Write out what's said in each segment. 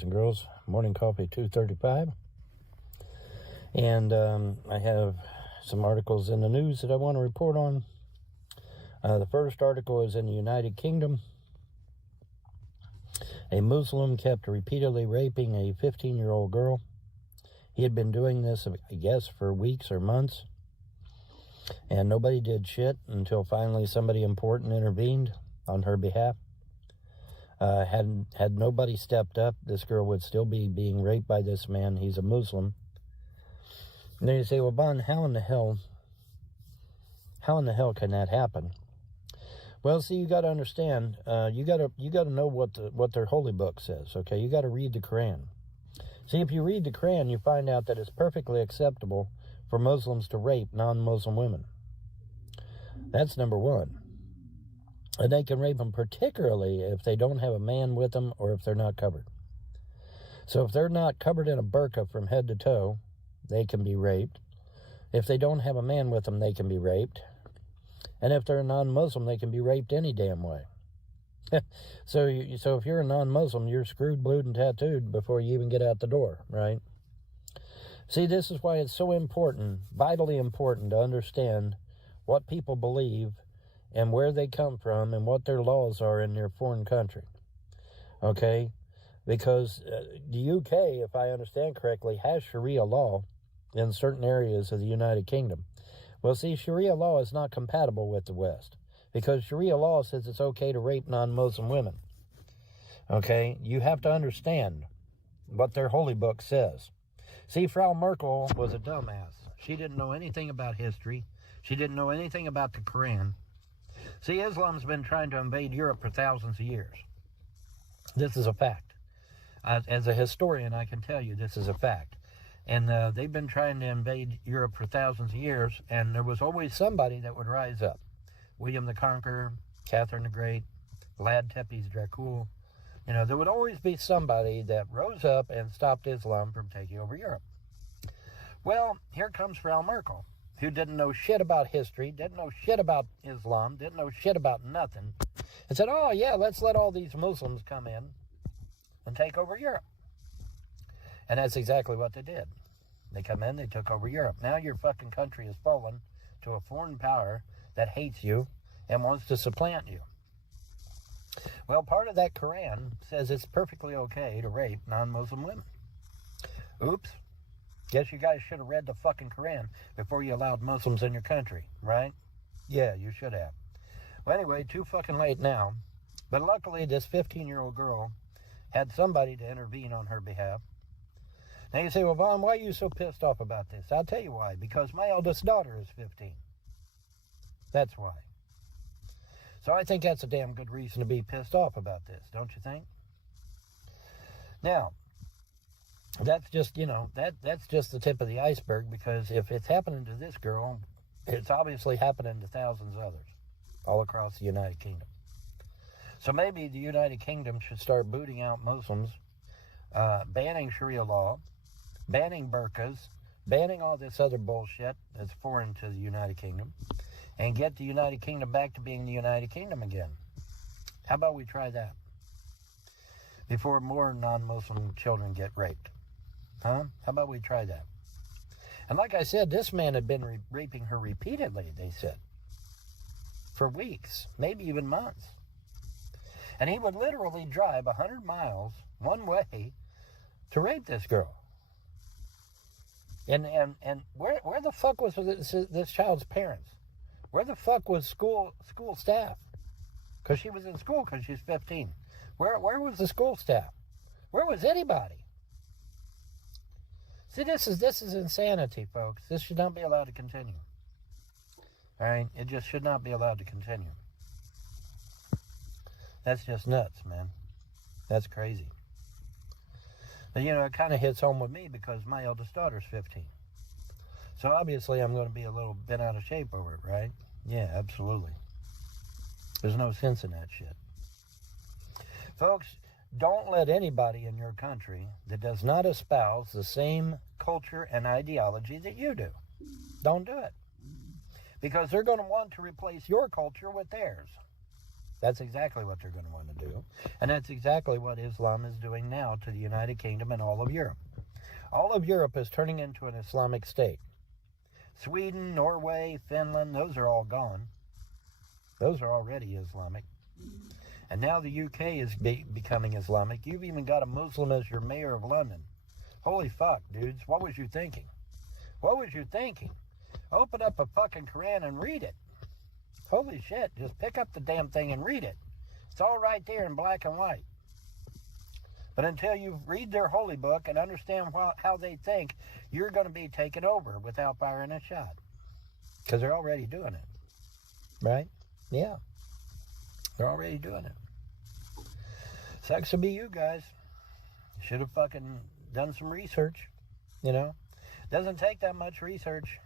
boys and girls. Morning Coffee 235. And I have some articles in the news that I want to report on. The first article is in the United Kingdom. A Muslim kept repeatedly raping a 15-year-old girl. He had been doing this, I guess, for weeks or months. And nobody did shit until finally somebody important intervened on her behalf. Had nobody stepped up, this girl would still be being raped by this man. He's a Muslim. And then you say, well, Bon, how in the hell can that happen? Well, see, you got to understand. You got to know what their holy book says. Okay, you got to read the Quran. See, if you read the Quran, you find out that it's perfectly acceptable for Muslims to rape non-Muslim women. That's number one. And they can rape them particularly if they don't have a man with them or if they're not covered. So if they're not covered in a burqa from head to toe, they can be raped. If they don't have a man with them, they can be raped. And if they're a non-Muslim, they can be raped any damn way. So if you're a non-Muslim, you're screwed, blued, and tattooed before you even get out the door, right? See, this is why it's so important, vitally important, to understand what people believe and where they come from and what their laws are in their foreign country. Okay? Because the UK, if I understand correctly, has Sharia law in certain areas of the United Kingdom. Well, see, Sharia law is not compatible with the West because Sharia law says it's okay to rape non-Muslim women. Okay? You have to understand what their holy book says. See, Frau Merkel was a dumbass. She didn't know anything about history. She didn't know anything about the Quran. See, Islam's been trying to invade Europe for thousands of years. This is a fact. As a historian, I can tell you this is a fact. And they've been trying to invade Europe for thousands of years, and there was always somebody that would rise up. William the Conqueror, Catherine the Great, Vlad Tepes Dracul. You know, there would always be somebody that rose up and stopped Islam from taking over Europe. Well, here comes Frau Merkel, who didn't know shit about history, didn't know shit about Islam, didn't know shit about nothing, and said, oh, yeah, let's let all these Muslims come in and take over Europe. And that's exactly what they did. They come in, they took over Europe. Now your fucking country has fallen to a foreign power that hates you and wants to supplant you. Well, part of that Quran says it's perfectly okay to rape non-Muslim women. Oops. Guess you guys should have read the fucking Quran before you allowed Muslims in your country, right? Yeah, you should have. Well, anyway, too fucking late now. But luckily, this 15-year-old girl had somebody to intervene on her behalf. Now you say, well, Vaughn, why are you so pissed off about this? I'll tell you why. Because my eldest daughter is 15. That's why. So I think that's a damn good reason to be pissed off about this, don't you think? Now, that's just, that's just the tip of the iceberg, because if it's happening to this girl, it's obviously happening to thousands of others all across the United Kingdom. So maybe the United Kingdom should start booting out Muslims, banning Sharia law, banning burqas, banning all this other bullshit that's foreign to the United Kingdom, and get the United Kingdom back to being the United Kingdom again. How about we try that? Before more non-Muslim children get raped. Huh? How about we try that? And like I said, this man had been raping her repeatedly, they said. For weeks, maybe even months. And he would literally drive 100 miles one way to rape this girl. And where the fuck was this child's parents? Where the fuck was school staff? Because she was in school because she's 15. Where was the school staff? Where was anybody? See, this is insanity, folks. This should not be allowed to continue. All right? It just should not be allowed to continue. That's just nuts, man. That's crazy. But, it kind of hits home with me because my eldest daughter's 15. So obviously I'm going to be a little bent out of shape over it, right? Yeah, absolutely. There's no sense in that shit. Folks, don't let anybody in your country that does not espouse the same culture and ideology that you do. Don't do it. Because they're going to want to replace your culture with theirs. That's exactly what they're going to want to do. And that's exactly what Islam is doing now to the United Kingdom and all of Europe. All of Europe is turning into an Islamic state. Sweden, Norway, Finland, those are all gone. Those are already Islamic. And now the UK is becoming Islamic. You've even got a Muslim as your mayor of London. Holy fuck, dudes. What was you thinking? What was you thinking? Open up a fucking Quran and read it. Holy shit. Just pick up the damn thing and read it. It's all right there in black and white. But until you read their holy book and understand how they think, you're going to be taken over without firing a shot. Because they're already doing it. Right? Yeah. They're already doing it. Sucks to be you guys. Should have fucking done some research. You know? Doesn't take that much research.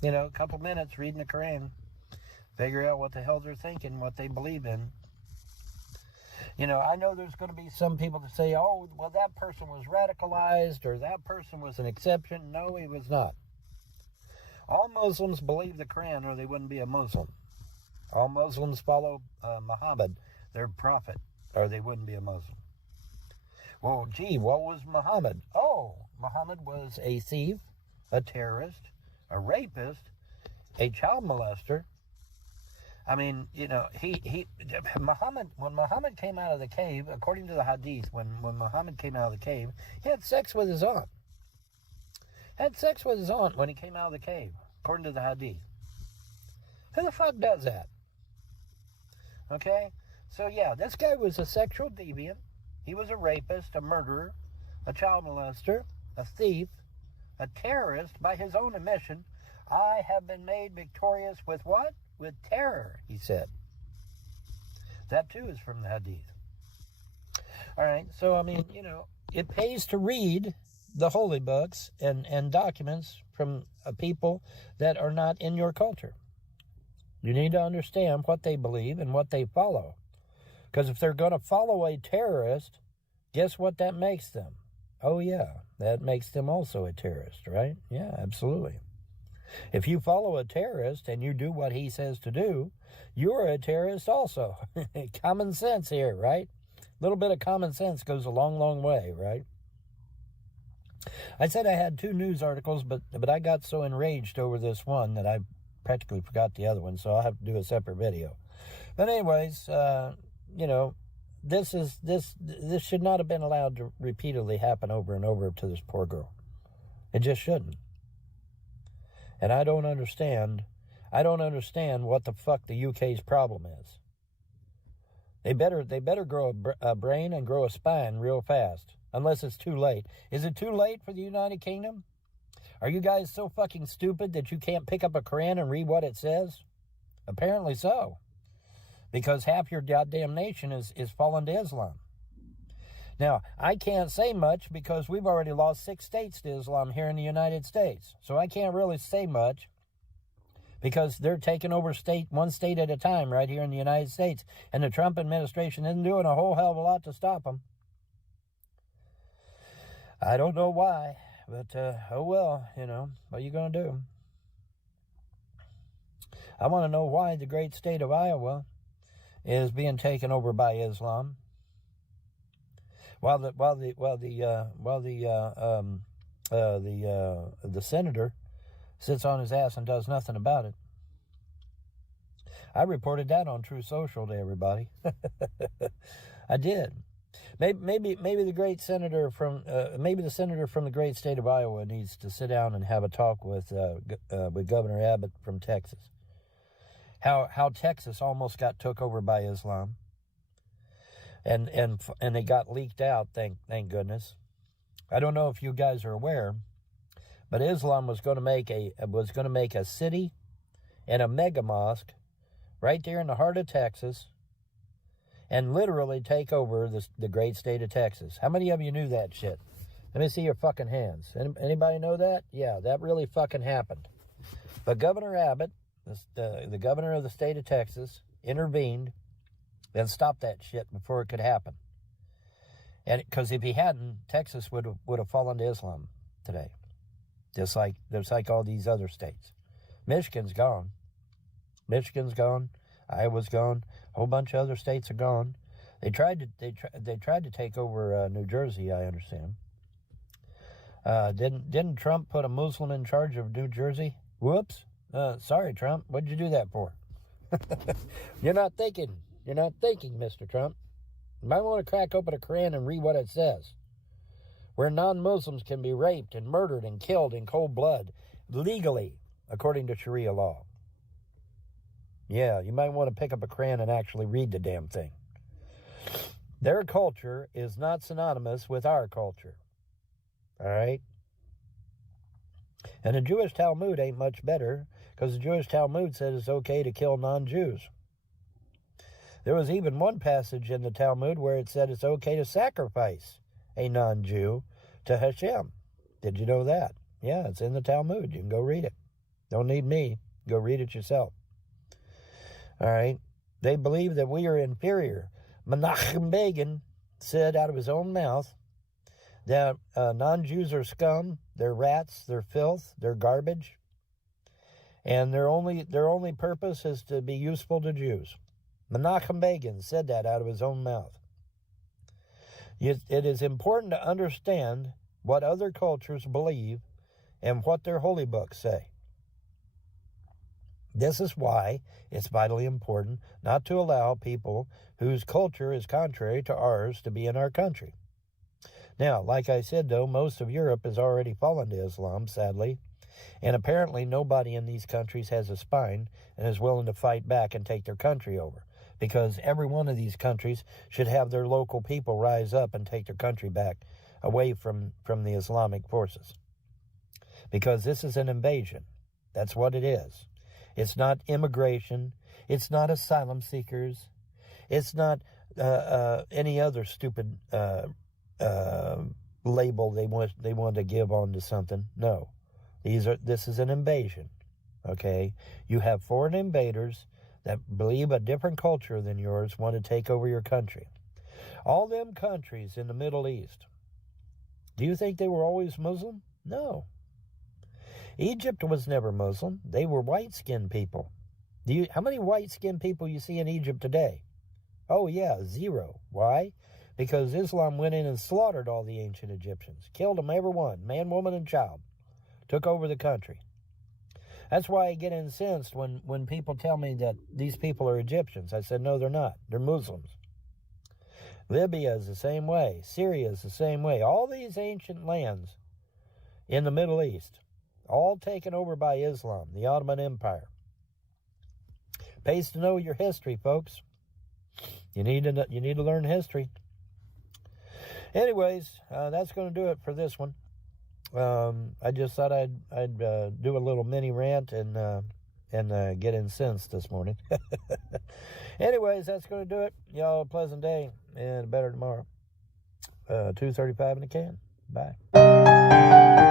You know, a couple minutes reading the Quran. Figure out what the hell they're thinking, what they believe in. You know, I know there's going to be some people that say, oh, well, that person was radicalized or that person was an exception. No, he was not. All Muslims believe the Quran or they wouldn't be a Muslim. All Muslims follow Muhammad, their prophet, or they wouldn't be a Muslim. Well, gee, what was Muhammad? Oh, Muhammad was a thief, a terrorist, a rapist, a child molester. I mean, you know, Muhammad, when Muhammad came out of the cave, according to the hadith, when Muhammad came out of the cave, he had sex with his aunt. Had sex with his aunt when he came out of the cave, according to the hadith. Who the fuck does that? Okay? So, yeah, this guy was a sexual deviant. He was a rapist, a murderer, a child molester, a thief, a terrorist by his own admission. I have been made victorious with what? With terror, he said. That, too, is from the hadith. All right, so, I mean, you know, it pays to read the holy books and documents from people that are not in your culture. You need to understand what they believe and what they follow. Because if they're going to follow a terrorist, guess what that makes them? Oh, yeah, that makes them also a terrorist, right? Yeah, absolutely. If you follow a terrorist and you do what he says to do, you're a terrorist also. Common sense here, right? A little bit of common sense goes a long, long way, right? I said I had 2 news articles, but I got so enraged over this one that I practically forgot the other one, so I'll have to do a separate video. But anyways, you know, this should not have been allowed to repeatedly happen over and over to this poor girl. It just shouldn't. And I don't understand what the fuck the UK's problem is. They better grow a brain and grow a spine real fast, unless it's too late. Is it too late for the United Kingdom? Are you guys so fucking stupid that you can't pick up a Quran and read what it says? Apparently so. Because half your goddamn nation is fallen to Islam. Now, I can't say much because we've already lost 6 states to Islam here in the United States. So I can't really say much because they're taking over one state at a time right here in the United States. And the Trump administration isn't doing a whole hell of a lot to stop them. I don't know why, but oh well, you know, what are you going to do? I want to know why the great state of Iowa is being taken over by Islam, while the senator sits on his ass and does nothing about it. I reported that on True Social to everybody. I did. Maybe the great senator from the senator from the great state of Iowa needs to sit down and have a talk with Governor Abbott from Texas. How Texas almost got took over by Islam, and it got leaked out. Thank goodness. I don't know if you guys are aware, but Islam was going to make a city and a mega mosque right there in the heart of Texas, and literally take over the great state of Texas. How many of you knew that shit? Let me see your fucking hands. Anybody know that? Yeah, that really fucking happened. But Governor Abbott, the governor of the state of Texas, intervened and stopped that shit before it could happen. And because if he hadn't, Texas would have fallen to Islam today, just like all these other states. Michigan's gone. Iowa's gone. A whole bunch of other states are gone. They tried to take over New Jersey, I understand. Didn't Trump put a Muslim in charge of New Jersey? Whoops. Sorry, Trump. What'd you do that for? You're not thinking. You're not thinking, Mr. Trump. You might want to crack open a Quran and read what it says. Where non-Muslims can be raped and murdered and killed in cold blood, legally, according to Sharia law. Yeah, you might want to pick up a Quran and actually read the damn thing. Their culture is not synonymous with our culture. All right? And the Jewish Talmud ain't much better, because the Jewish Talmud said it's okay to kill non-Jews. There was even one passage in the Talmud where it said it's okay to sacrifice a non-Jew to Hashem. Did you know that? Yeah, it's in the Talmud. You can go read it. Don't need me. Go read it yourself. All right? They believe that we are inferior. Menachem Begin said out of his own mouth that non-Jews are scum, they're rats, they're filth, they're garbage, and their only purpose is to be useful to Jews. Menachem Begin said that out of his own mouth. It is important to understand what other cultures believe and what their holy books say. This is why it's vitally important not to allow people whose culture is contrary to ours to be in our country. Now, like I said, though, most of Europe has already fallen to Islam, sadly, and apparently nobody in these countries has a spine and is willing to fight back and take their country over, because every one of these countries should have their local people rise up and take their country back away from the Islamic forces, because this is an invasion. That's what it is. It's not immigration. It's not asylum seekers. It's not any other stupid label they want to give onto something. No, this is an invasion. Okay, you have foreign invaders that believe a different culture than yours want to take over your country. All them countries in the Middle East. Do you think they were always Muslim? No. Egypt was never Muslim. They were white-skinned people. How many white-skinned people you see in Egypt today? Oh, yeah, 0. Why? Because Islam went in and slaughtered all the ancient Egyptians. Killed them, every one, man, woman, and child. Took over the country. That's why I get incensed when people tell me that these people are Egyptians. I said, no, they're not. They're Muslims. Libya is the same way. Syria is the same way. All these ancient lands in the Middle East, all taken over by Islam, the Ottoman Empire. Pays to know your history, folks. You need to learn history. Anyways, that's going to do it for this one. I just thought I'd do a little mini rant and get incensed this morning. Anyways, that's going to do it. Y'all, a pleasant day and a better tomorrow. 2:35 in the can. Bye.